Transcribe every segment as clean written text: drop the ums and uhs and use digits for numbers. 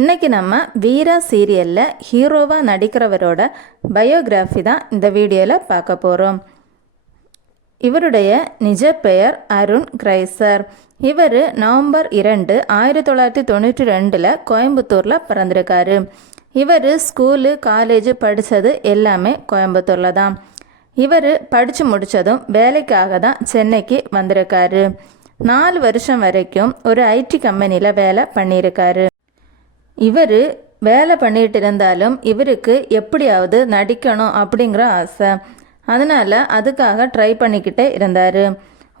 இன்றைக்கி நம்ம வீரா சீரியலில் ஹீரோவாக நடிக்கிறவரோட பயோகிராஃபி தான் இந்த வீடியோவில் பார்க்க போகிறோம். இவருடைய நிஜ பெயர் அருண் கிரைசர். இவர் நவம்பர் 2, 1992 கோயம்புத்தூரில் பிறந்திருக்காரு. இவர் ஸ்கூலு காலேஜ் படித்தது எல்லாமே கோயம்புத்தூரில் தான். இவர் படித்து முடித்ததும் வேலைக்காக தான் சென்னைக்கு வந்திருக்காரு. 4 வருஷம் வரைக்கும் ஒரு ஐடி கம்பெனியில் வேலை பண்ணியிருக்காரு. இவர் வேலை பண்ணிட்டு இருந்தாலும் இவருக்கு எப்படியாவது நடிக்கணும் அப்படிங்கிற ஆசை. அதனால் அதுக்காக ட்ரை பண்ணிக்கிட்டே இருந்தார்.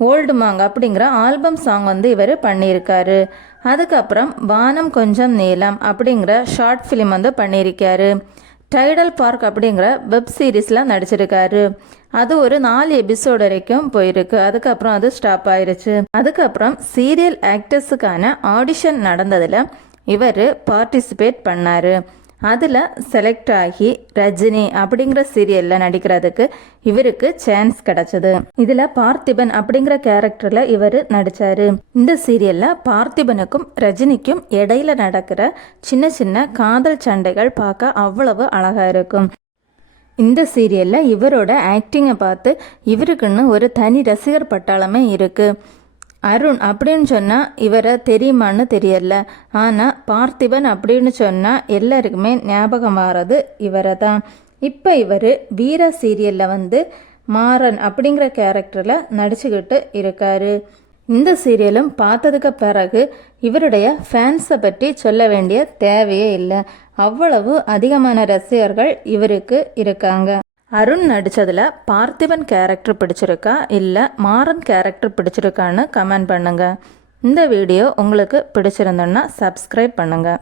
ஓல்டு மாங் அப்படிங்கிற ஆல்பம் சாங் இவர் பண்ணியிருக்காரு. அதுக்கப்புறம் வானம் கொஞ்சம் நீளம் அப்படிங்கிற ஷார்ட் ஃபிலிம் பண்ணியிருக்காரு. டைடல் பார்க் அப்படிங்கிற வெப் சீரிஸில் நடிச்சிருக்காரு. அது ஒரு 4 எபிசோடு வரைக்கும் போயிருக்கு. அதுக்கப்புறம் அது ஸ்டாப் ஆயிடுச்சு. அதுக்கப்புறம் சீரியல் ஆக்டர்ஸுக்கான ஆடிஷன் நடந்ததில் இவர் பார்ட்டிசிபேட் பண்ணார். அதில் செலக்ட் ஆகி ரஜினி அப்படிங்கிற சீரியலில் நடிக்கிறதுக்கு இவருக்கு சான்ஸ் கிடச்சிது. இதில் பார்த்திபன் அப்படிங்கிற கேரக்டரில் இவர் நடித்தார். இந்த சீரியலில் பார்த்திபனுக்கும் ரஜினிக்கும் இடையில நடக்கிற சின்ன சின்ன காதல் சண்டைகள் பார்க்க அவ்வளவு அழகாக இருக்கும். இந்த சீரியலில் இவரோட ஆக்டிங்கை பார்த்து இவருக்குன்னு ஒரு தனி ரசிகர் பட்டாளமே இருக்குது. அருண் அப்படின்னு சொன்னால் இவரை தெரியுமான்னு தெரியல. ஆனால் பார்த்திபன் அப்படின்னு சொன்னால் எல்லாருக்குமே ஞாபகம் வர்றது இவரை தான். இப்போ இவர் வீரா சீரியலில் மாறன் அப்படிங்கிற கேரக்டரில் நடிச்சுக்கிட்டு இருக்காரு. இந்த சீரியலும் பார்த்ததுக்கு பிறகு இவருடைய ஃபேன்ஸை பற்றி சொல்ல வேண்டிய தேவையே இல்லை. அவ்வளவு அதிகமான ரசிகர்கள் இவருக்கு இருக்காங்க. அருண் நடித்ததில் பார்த்திபன் கேரக்டர் பிடிச்சிருக்கா இல்லை மாறன் கேரக்டர் பிடிச்சிருக்கான்னு கமெண்ட் பண்ணுங்கள். இந்த வீடியோ உங்களுக்கு பிடிச்சிருந்தோன்னா சப்ஸ்கிரைப் பண்ணுங்கள்.